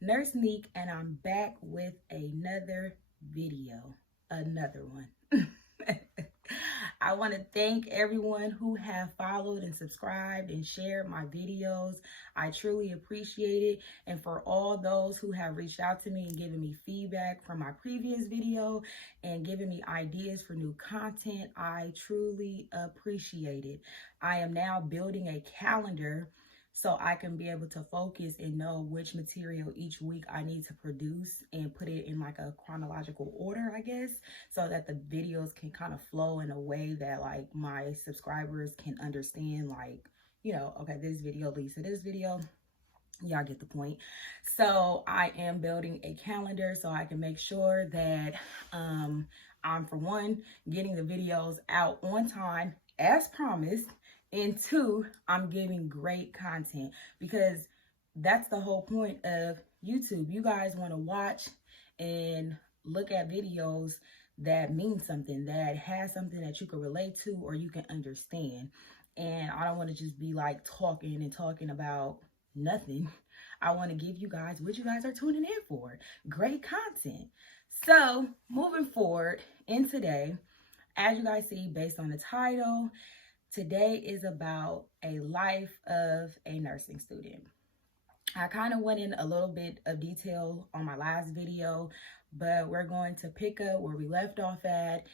Nurse Neek, and I'm back with another video, another one. I want to thank everyone who have followed and subscribed and shared my videos. I truly appreciate it. And for all those who have reached out to me and given me feedback from my previous video and given me ideas for new content, I truly appreciate it. I am now building a calendar so I can be able to focus and know which material each week I need to produce and put it in like a chronological order, I guess, so that the videos can kind of flow in a way that like my subscribers can understand, like, you know, okay, this video leads to this video. Y'all get the point. So I am building a calendar so I can make sure that I'm, for one, getting the videos out on time as promised, and two, I'm giving great content, because that's the whole point of YouTube. You guys want to watch and look at videos that mean something, that has something that you can relate to or you can understand. And I don't want to just be like talking about nothing. I want to give you guys what you guys are tuning in for, great content. So moving forward in today, as you guys see based on the title, today is about a life of a nursing student. I kind of went in a little bit of detail on my last video, but we're going to pick up where we left off at,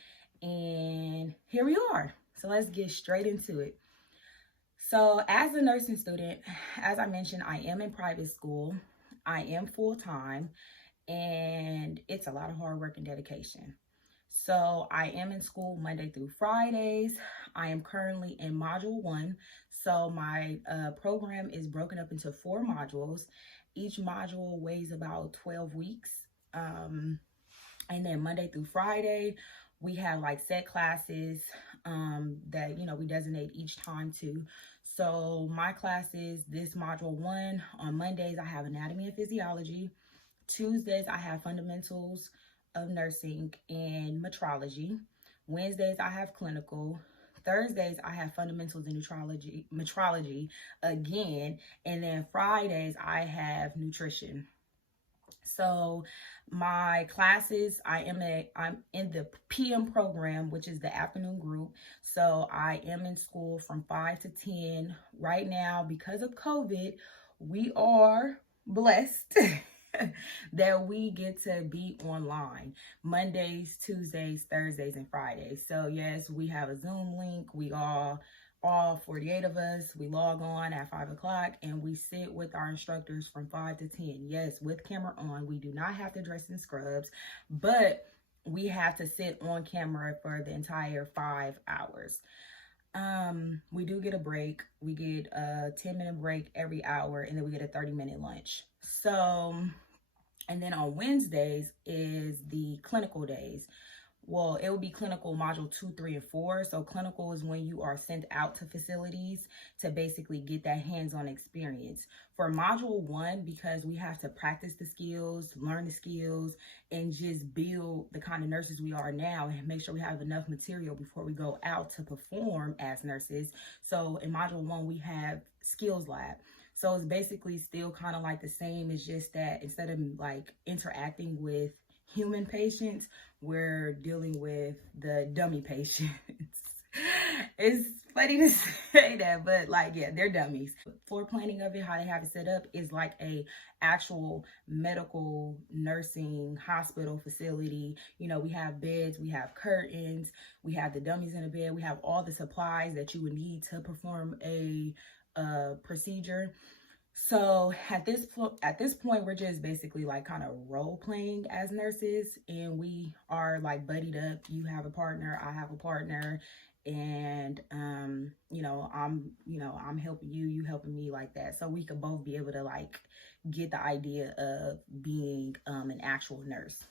and here we are. So let's get straight into it. So as a nursing student, as I mentioned, I am in private school. I am full-time, and it's a lot of hard work and dedication. So I am in school Monday through Fridays. I am currently in module 1. So my program is broken up into 4 modules. Each module weighs about 12 weeks. And then Monday through Friday, we have like set classes that, you know, we designate each time to. So my classes, this module 1, on Mondays, I have anatomy and physiology. Tuesdays, I have fundamentals of nursing and metrology. Wednesdays, I have clinical. Thursdays, I have fundamentals in metrology again. And then Fridays, I have nutrition. So my classes, I'm in the PM program, which is the afternoon group. So I am in school from 5 to 10. Right now, because of COVID, we are blessed that we get to be online Mondays, Tuesdays, Thursdays, and Fridays. So yes, we have a Zoom link. We all 48 of us, we log on at 5 o'clock and we sit with our instructors from 5 to 10. Yes, with camera on. We do not have to dress in scrubs, but we have to sit on camera for the entire 5 hours. We do get a break. We get a 10-minute break every hour, and then we get a 30-minute lunch. So, and then on Wednesdays is the clinical days. Well, it will be clinical module 2, 3, and 4. So clinical is when you are sent out to facilities to basically get that hands-on experience. For module 1, because we have to practice the skills, learn the skills, and just build the kind of nurses we are now and make sure we have enough material before we go out to perform as nurses. So in module 1, we have skills lab. So it's basically still kind of like the same. It's just that instead of like interacting with human patients, we're dealing with the dummy patients. It's funny to say that, but like, yeah, they're dummies. Floor planning of it, how they have it set up, is like a actual medical nursing hospital facility. You know, we have beds, we have curtains, we have the dummies in the bed, we have all the supplies that you would need to perform a procedure. So at this point, we're just basically like kind of role playing as nurses, and we are like buddied up. You have a partner, I have a partner, and you know, I'm helping you, you helping me, like that. So we could both be able to like get the idea of being an actual nurse.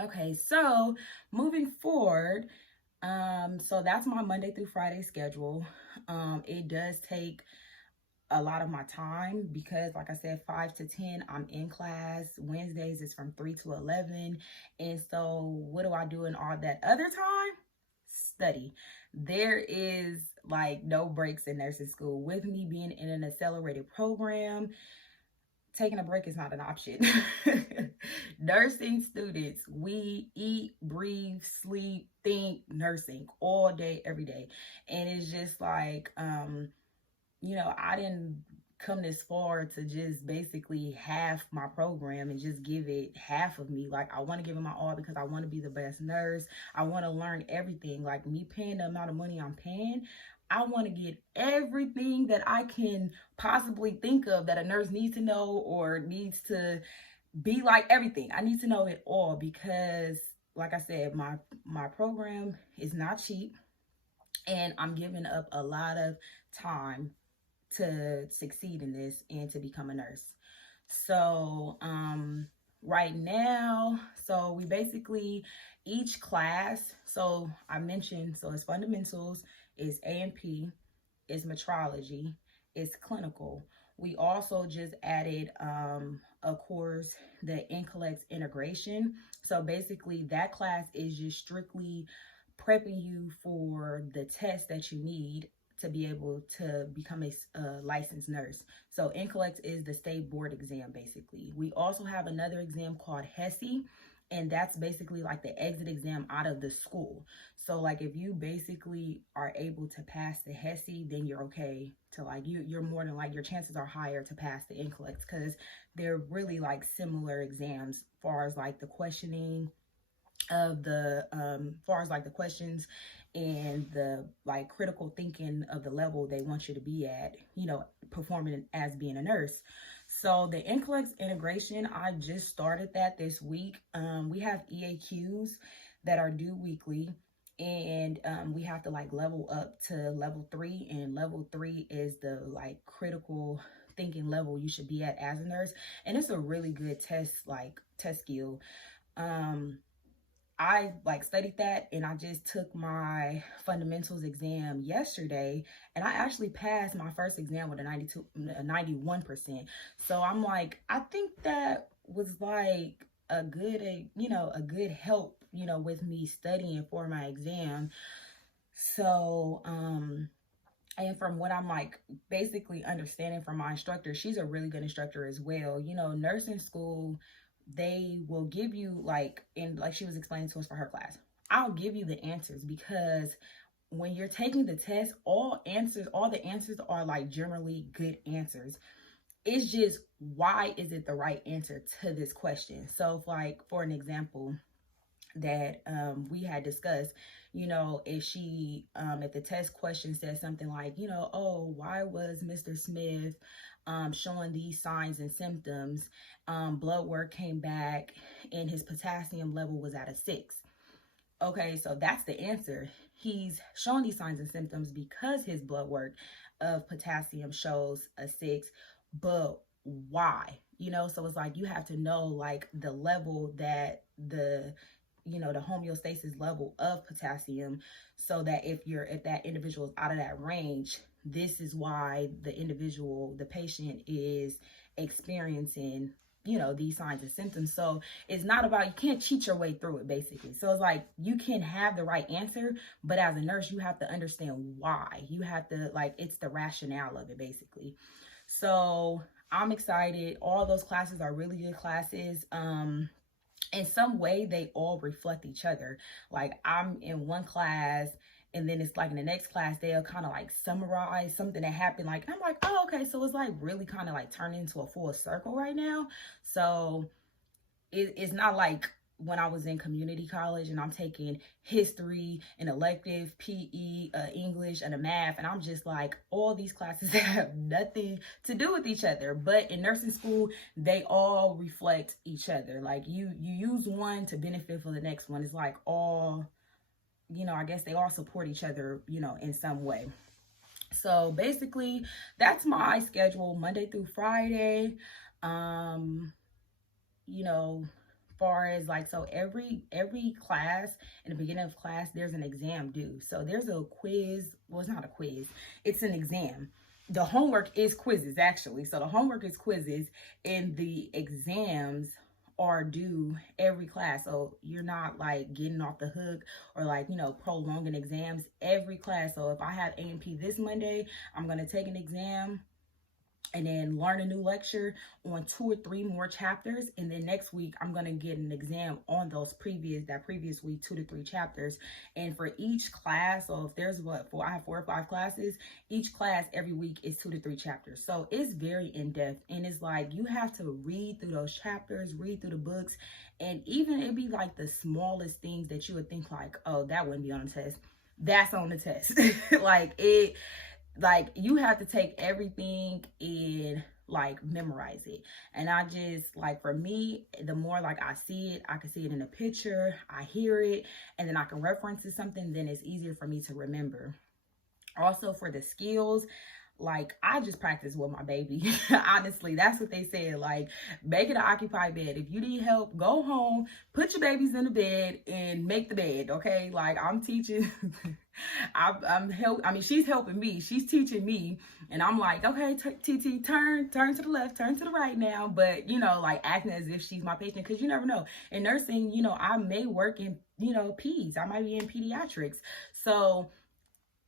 Okay, so moving forward, so that's my Monday through Friday schedule. It does take a lot of my time because, like I said, 5 to 10, I'm in class. Wednesdays is from 3 to 11. And so what do I do in all that other time? Study. There is like no breaks in nursing school. With me being in an accelerated program, taking a break is not an option. Nursing students, we eat, breathe, sleep, think nursing all day, every day. And it's just like, I didn't come this far to just basically half my program and just give it half of me. Like, I want to give it my all because I want to be the best nurse. I want to learn everything. Like, me paying the amount of money I'm paying, I want to get everything that I can possibly think of that a nurse needs to know or needs to be like. Everything. I need to know it all because, like I said, my program is not cheap, and I'm giving up a lot of time to succeed in this and to become a nurse. So right now, so we basically, each class, so I mentioned, so it's fundamentals, it's A&P, it's metrology, it's clinical. We also just added a course, the NCLEX integration. So basically that class is just strictly prepping you for the test that you need to be able to become a licensed nurse. So NCLEX is the state board exam, basically. We also have another exam called HESI, and that's basically like the exit exam out of the school. So like if you basically are able to pass the HESI, then you're okay to like, you're more than like, your chances are higher to pass the NCLEX because they're really like similar exams as far as like the questioning of the far as like the questions and the like critical thinking of the level they want you to be at, performing as being a nurse. So the NCLEX integration, I just started that this week. We have EAQs that are due weekly, and we have to like level up to level 3, and level 3 is the like critical thinking level you should be at as a nurse, and it's a really good test skill. I like studied that, and I just took my fundamentals exam yesterday, and I actually passed my first exam with a 91%. So I'm like, I think that was like a good help, with me studying for my exam. So, and from what I'm like basically understanding from my instructor, she's a really good instructor as well. Nursing school, they will give you like she was explaining to us for her class, I'll give you the answers because when you're taking the test, all the answers are like generally good answers. It's just, why is it the right answer to this question? So like for an example that we had discussed, if the test question says something like, oh, why was Mr. Smith showing these signs and symptoms? Blood work came back and his potassium level was at a 6. Okay, so that's the answer. He's showing these signs and symptoms because his blood work of potassium shows a 6, but why? So it's like you have to know like the level that the homeostasis level of potassium, so that if that individual is out of that range, this is why the patient is experiencing these signs and symptoms. So it's not about, you can't cheat your way through it, basically. So it's like you can have the right answer, but as a nurse you have to understand why. You have to it's the rationale of it, basically. So I'm excited. All those classes are really good classes. In some way they all reflect each other. Like I'm in one class, and then it's like in the next class they'll kind of like summarize something that happened, like, and I'm like, oh, okay, so it's like really kind of like turning into a full circle right now. So it's not like when I was in community college and I'm taking history, an elective, PE, English, and a math, and I'm just like, all these classes that have nothing to do with each other. But in nursing school, they all reflect each other. Like you use one to benefit for the next one. It's like all, I guess they all support each other, in some way. So basically, that's my schedule, Monday through Friday. Far as like, so every class, in the beginning of class, there's an exam due. So there's a quiz. Well, it's not a quiz, it's an exam. The homework is quizzes, actually. So the homework is quizzes, and the exams are due every class. So you're not like getting off the hook or like, prolonging exams every class. So if I have A&P this Monday, I'm going to take an exam and then learn a new lecture on 2 or 3 more chapters. And then next week, I'm going to get an exam on that previous week, 2 to 3 chapters. And for each class, so if there's I have 4 or 5 classes, each class every week is 2 to 3 chapters. So it's very in-depth, and it's like you have to read through those chapters, read through the books, and even it'd be like the smallest things that you would think like, oh, that wouldn't be on the test. That's on the test. Like you have to take everything and like memorize it. And I just like, for me, the more like I see it, I can see it in a picture, I hear it, and then I can reference to something, then it's easier for me to remember. Also for the skills, like I just practice with my baby. Honestly, that's what they said. Like, make it an occupied bed. If you need help, go home, put your babies in the bed and make the bed. Okay. Like I'm teaching, she's helping me. She's teaching me. And I'm like, okay, TT, turn to the left, turn to the right now. But, like acting as if she's my patient, because you never know. In nursing, I may work in, peds. I might be in pediatrics. So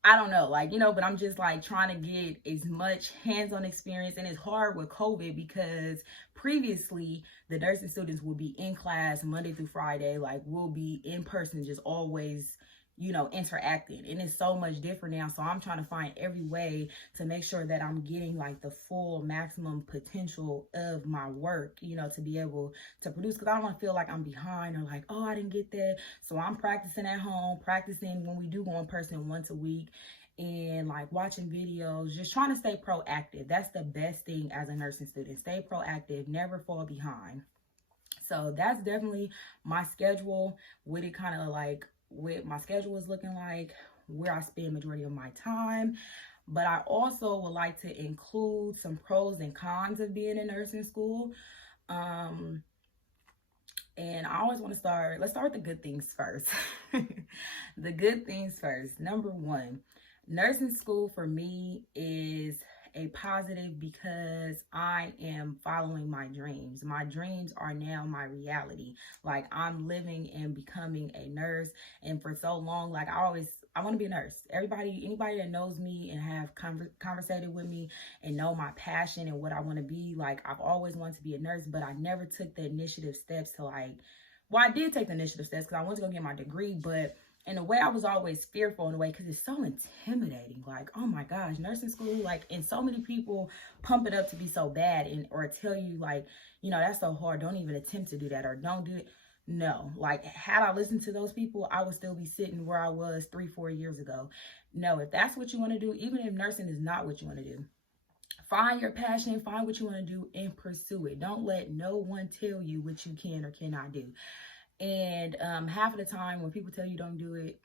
I don't know, but I'm just like trying to get as much hands-on experience. And it's hard with COVID because previously the nursing students would be in class Monday through Friday, like we'll be in person, just always, interacting. And it's so much different now. So I'm trying to find every way to make sure that I'm getting like the full maximum potential of my work, to be able to produce, because I don't want to feel like I'm behind or like, oh, I didn't get that. So I'm practicing at home, practicing when we do go in person once a week, and like watching videos, just trying to stay proactive. That's the best thing as a nursing student. Stay proactive, never fall behind. So that's definitely my schedule, what my schedule is looking like, where I spend majority of my time. But I also would like to include some pros and cons of being in nursing school. And I always want to let's start with the good things first. The good things first. Number 1, nursing school for me is a positive because I am following my dreams. My dreams are now my reality. Like I'm living and becoming a nurse. And for so long, like I want to be a nurse. Anybody that knows me and have conversated with me and know my passion and what I want to be, like I've always wanted to be a nurse, but I never took the initiative steps to I did take the initiative steps because I wanted to go get my degree, but in a way, I was always fearful in a way because it's so intimidating. Like, oh my gosh, nursing school, and so many people pump it up to be so bad or tell you that's so hard. Don't even attempt to do that or don't do it. No, had I listened to those people, I would still be sitting where I was 3-4 years ago. No, if that's what you want to do, even if nursing is not what you want to do, find your passion, find what you want to do and pursue it. Don't let no one tell you what you can or cannot do. And half of the time when people tell you don't do it,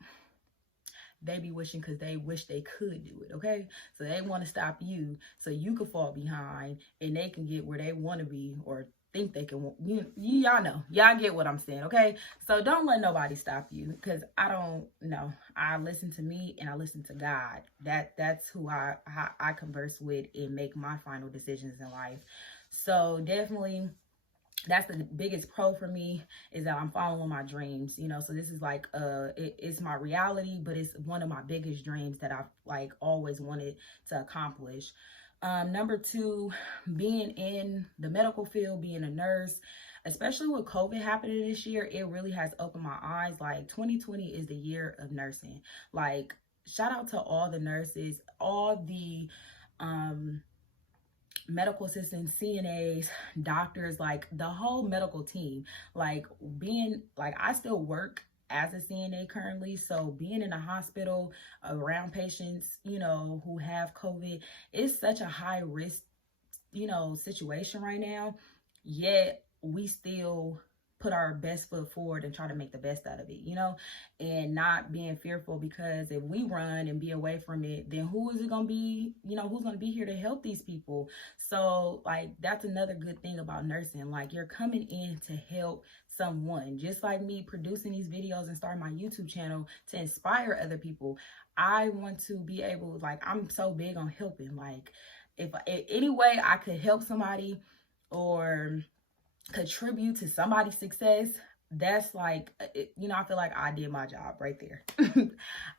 they be wishing because they wish they could do it, okay? So they want to stop you so you can fall behind and they can get where they want to be or think they can. Y'all know. Y'all get what I'm saying, okay? So don't let nobody stop you because I don't know. I listen to me and I listen to God. That's who I converse with and make my final decisions in life. So definitely, that's the biggest pro for me, is that I'm following my dreams, so this is it's my reality, but it's one of my biggest dreams that I've always wanted to accomplish. Number 2, being in the medical field, being a nurse, especially with COVID happening this year, it really has opened my eyes. 2020 is the year of nursing. Shout out to all the nurses, all the medical assistants, CNAs, doctors, the whole medical team. I still work as a CNA currently, so being in a hospital around patients, who have COVID, is such a high risk, situation right now. Yet we still put our best foot forward and try to make the best out of it, and not being fearful, because if we run and be away from it, then who is it going to be, who's going to be here to help these people? So that's another good thing about nursing. You're coming in to help someone, just like me producing these videos and starting my YouTube channel to inspire other people. I want to be able, I'm so big on helping. If any way I could help somebody or contribute to somebody's success, that's I feel like I did my job right there.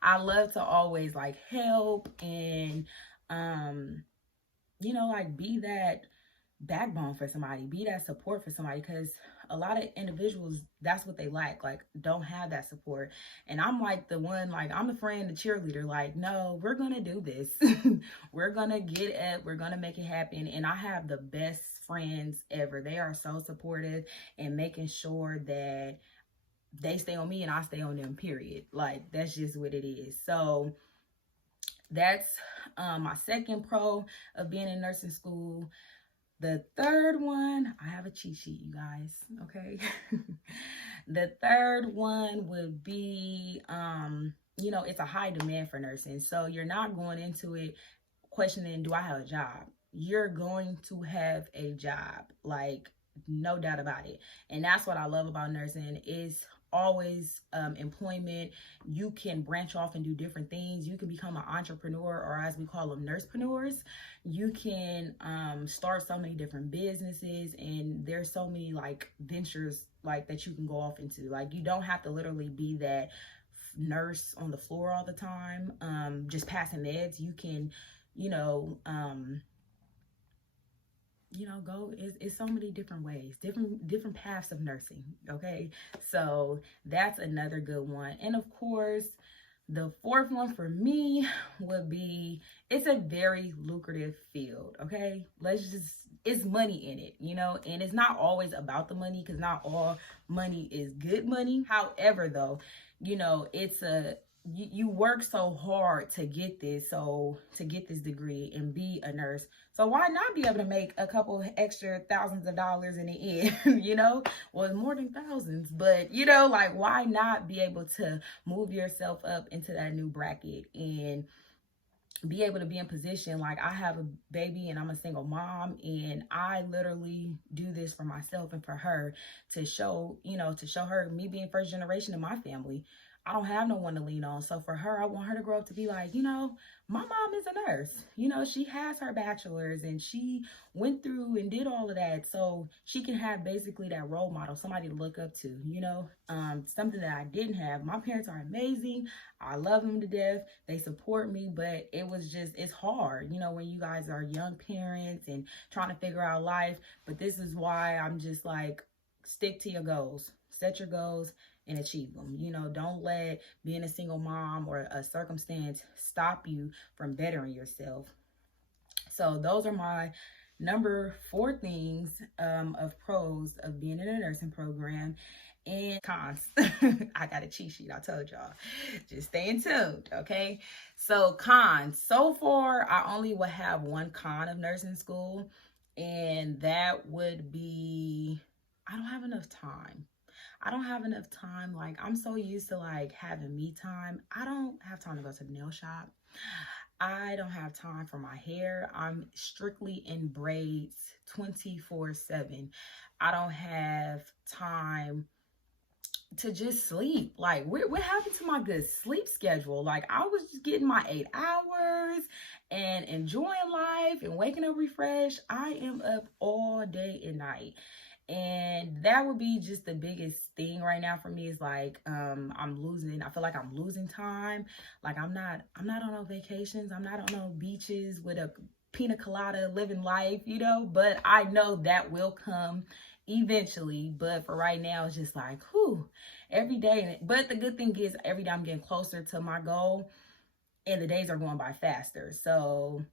I love to always help and you know, like be that backbone for somebody, be that support for somebody, because a lot of individuals, that's what they like don't have that support. And I'm like the one, like I'm the friend, the cheerleader, like, no, we're gonna do this. We're gonna get it, we're gonna make it happen. And I have the best friends ever. They are so supportive and making sure that they stay on me and I stay on them, period. Like that's just what it is. So that's my second pro of being in nursing school. The third one, I have a cheat sheet, you guys, okay? The third one would be, you know, it's a high demand for nursing. So you're not going into it questioning, do I have a job? You're going to have a job, like no doubt about it. And that's what I love about nursing is always employment. You can branch off and do different things. You can become an entrepreneur, or as we call them, nursepreneurs. You can start so many different businesses, and there's so many like ventures like that you can go off into. Like you don't have to literally be that nurse on the floor all the time, just passing meds. You can, you know, go, it's so many different ways, different paths of nursing. Okay, so that's another good one. And of course, the fourth one for me would be, it's a very lucrative field. Okay, it's money in it, you know, and it's not always about the money, because not all money is good money. However, though, you know, it's you work so hard to get this, degree and be a nurse. So why not be able to make a couple extra thousands of dollars in the end, you know? Well, more than thousands, but you know, like why not be able to move yourself up into that new bracket and be able to be in position. Like I have a baby and I'm a single mom, and I literally do this for myself and for her to show, to show her, me being first generation in my family, I don't have no one to lean on. So for her, I want her to grow up to be like, my mom is a nurse. She has her bachelor's and she went through and did all of that. So she can have basically that role model, somebody to look up to, something that I didn't have. My parents are amazing. I love them to death. They support me, but it's hard, when you guys are young parents and trying to figure out life. But this is why I'm just like, stick to your goals, set your goals and achieve them. Don't let being a single mom or a circumstance stop you from bettering yourself. So those are my number 4 things of pros of being in a nursing program. And cons. I got a cheat sheet, I told y'all. Just stay tuned, okay? So cons. So far, I only will have one con of nursing school, and that would be I don't have enough time. I don't have enough time. Like, I'm so used to like having me time. I don't have time to go to the nail shop. I don't have time for my hair. I'm strictly in braids 24/7. I don't have time to just sleep. Like, what happened to my good sleep schedule? Like, I was just getting my 8 hours and enjoying life and waking up refreshed. I am up all day and night. And that would be just the biggest thing right now for me, is like I feel like I'm losing time. Like I'm not on no vacations. I'm not on no beaches with a pina colada living life, but I know that will come eventually. But for right now, it's just like, whew, every day. But the good thing is every day I'm getting closer to my goal and the days are going by faster. So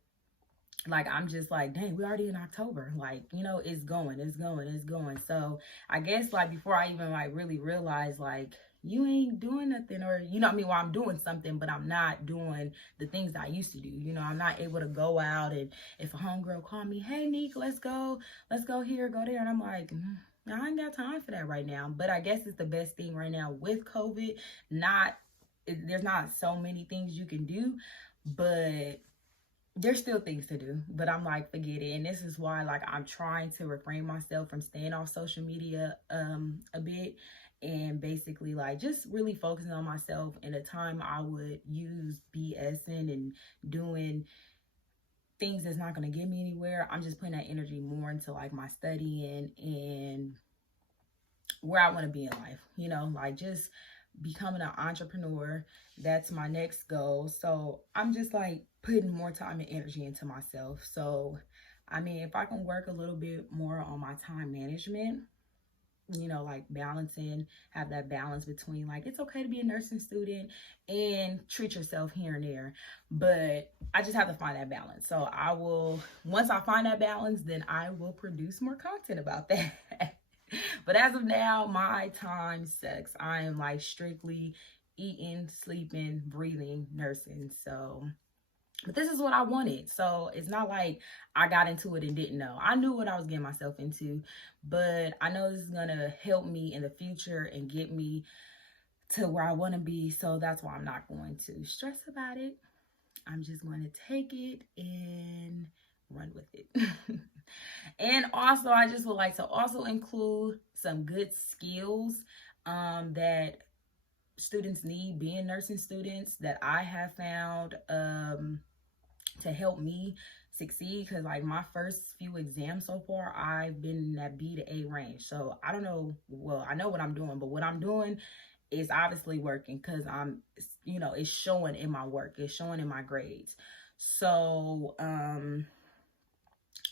like, I'm just like, dang, we already in October. Like, it's going. So I guess like before I even like really realize like, you ain't doing nothing, or, well, I'm doing something, but I'm not doing the things that I used to do. I'm not able to go out, and if a homegirl call me, hey, Neek, let's go here, go there. And I'm like, I ain't got time for that right now. But I guess it's the best thing right now with COVID. There's not so many things you can do, but there's still things to do. But I'm like, forget it. And this is why like I'm trying to refrain myself from staying off social media a bit, and basically like just really focusing on myself. In a time I would use BSing and doing things that's not going to get me anywhere, I'm just putting that energy more into like my studying and where I want to be in life, like just becoming an entrepreneur. That's my next goal. So I'm just like putting more time and energy into myself. So I mean, if I can work a little bit more on my time management, you know, like have that balance between like, it's okay to be a nursing student and treat yourself here and there. But I just have to find that balance. So once I find that balance, then I will produce more content about that. But as of now, my time sucks. I am like strictly eating, sleeping, breathing, nursing. So, but this is what I wanted. So it's not like I got into it and didn't know. I knew what I was getting myself into, but I know this is going to help me in the future and get me to where I want to be. So that's why I'm not going to stress about it. I'm just going to take it and run with it. And also, I just would like to also include some good skills that students need, being nursing students, that I have found to help me succeed. Because like my first few exams so far, I've been in that B to A range. So I don't know, well, I know what I'm doing, but what I'm doing is obviously working, because I'm, you know, it's showing in my work, it's showing in my grades. So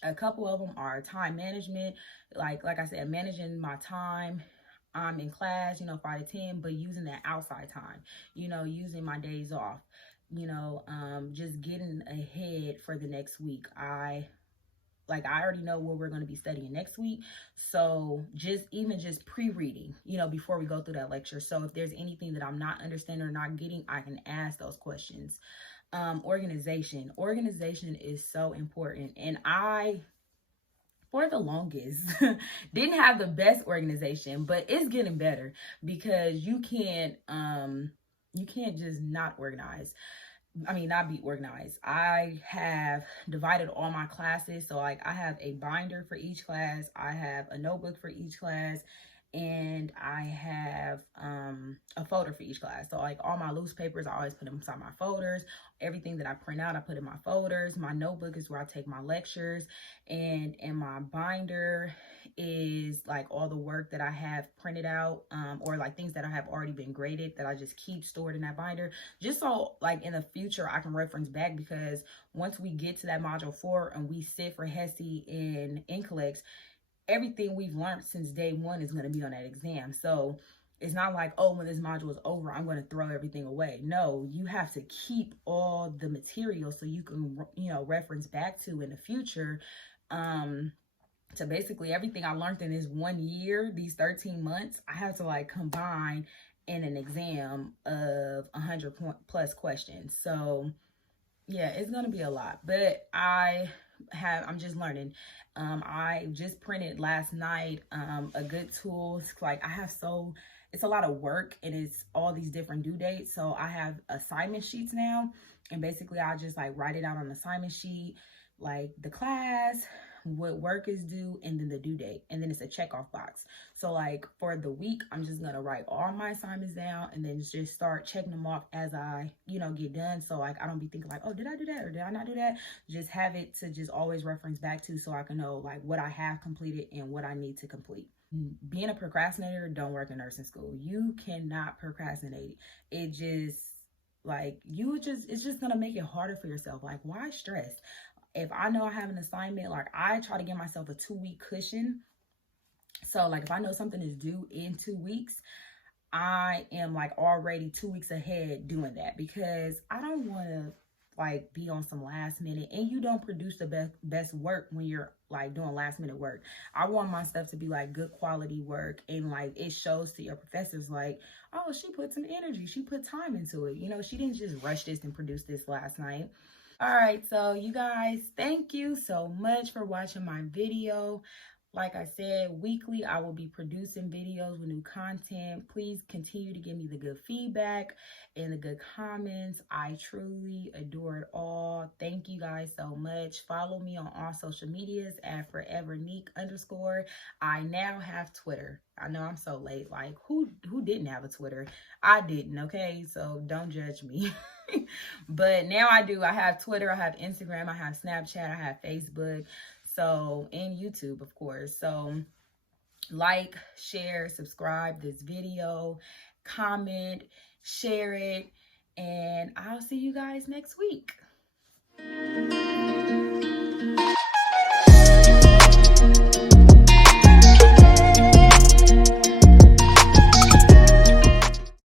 a couple of them are time management, like I said, managing my time. I'm in class, you know, 5 to 10, but using that outside time, you know, using my days off, you know, just getting ahead for the next week. I already know what we're going to be studying next week. So just pre-reading, you know, before we go through that lecture. So if there's anything that I'm not understanding or not getting, I can ask those questions. Organization is so important. And I, for the longest, didn't have the best organization, but it's getting better, because you can't just not be organized. I have divided all my classes. So like I have a binder for each class, I have a notebook for each class, and I have a folder for each class. So like all my loose papers, I always put them inside my folders. Everything that I print out, I put in my folders. My notebook is where I take my lectures, and my binder is like all the work that I have printed out, or like things that I have already been graded that I just keep stored in that binder, just so like in the future I can reference back. Because once we get to that module 4 and we sit for HESI and NCLEX, everything we've learned since day 1 is going to be on that exam. So it's not like, oh, when this module is over, I'm going to throw everything away. No, you have to keep all the material so you can, you know, reference back to in the future. So basically everything I learned in this 1 year, these 13 months, I have to like combine in an exam of 100 plus questions. So yeah, it's going to be a lot, but I'm just learning. I just printed last night a good tool. Like it's a lot of work, and it's all these different due dates. So I have assignment sheets now, and basically I just like write it out on the assignment sheet, like the class, what work is due, and then the due date, and then it's a check off box. So like for the week, I'm just gonna write all my assignments down and then just start checking them off as I, you know, get done. So like I don't be thinking like, oh, did I do that or did I not do that? Just have it to just always reference back to, so I can know like what I have completed and what I need to complete. Being a procrastinator don't work in nursing school. You cannot procrastinate. It just like it's just gonna make it harder for yourself. Like, why stress? If I know I have an assignment, like I try to give myself a 2-week cushion. So like if I know something is due in 2 weeks, I am like already 2 weeks ahead doing that, because I don't want to like be on some last minute, and you don't produce the best work when you're like doing last minute work. I want my stuff to be like good quality work, and like it shows to your professors like, oh, she put some energy, she put time into it. You know, she didn't just rush this and produce this last night. All right, so you guys, thank you so much for watching my video. Like I said, weekly I will be producing videos with new content. Please continue to give me the good feedback and the good comments. I truly adore it all. Thank you guys so much. Follow me on all social medias at foreverneek_. I now have Twitter. I know I'm so late. Like who didn't have a Twitter? I didn't, okay? So don't judge me. But now I do. I have Twitter, I have Instagram, I have Snapchat, I have Facebook. So, and YouTube, of course. So like, share, subscribe this video, comment, share it, and I'll see you guys next week.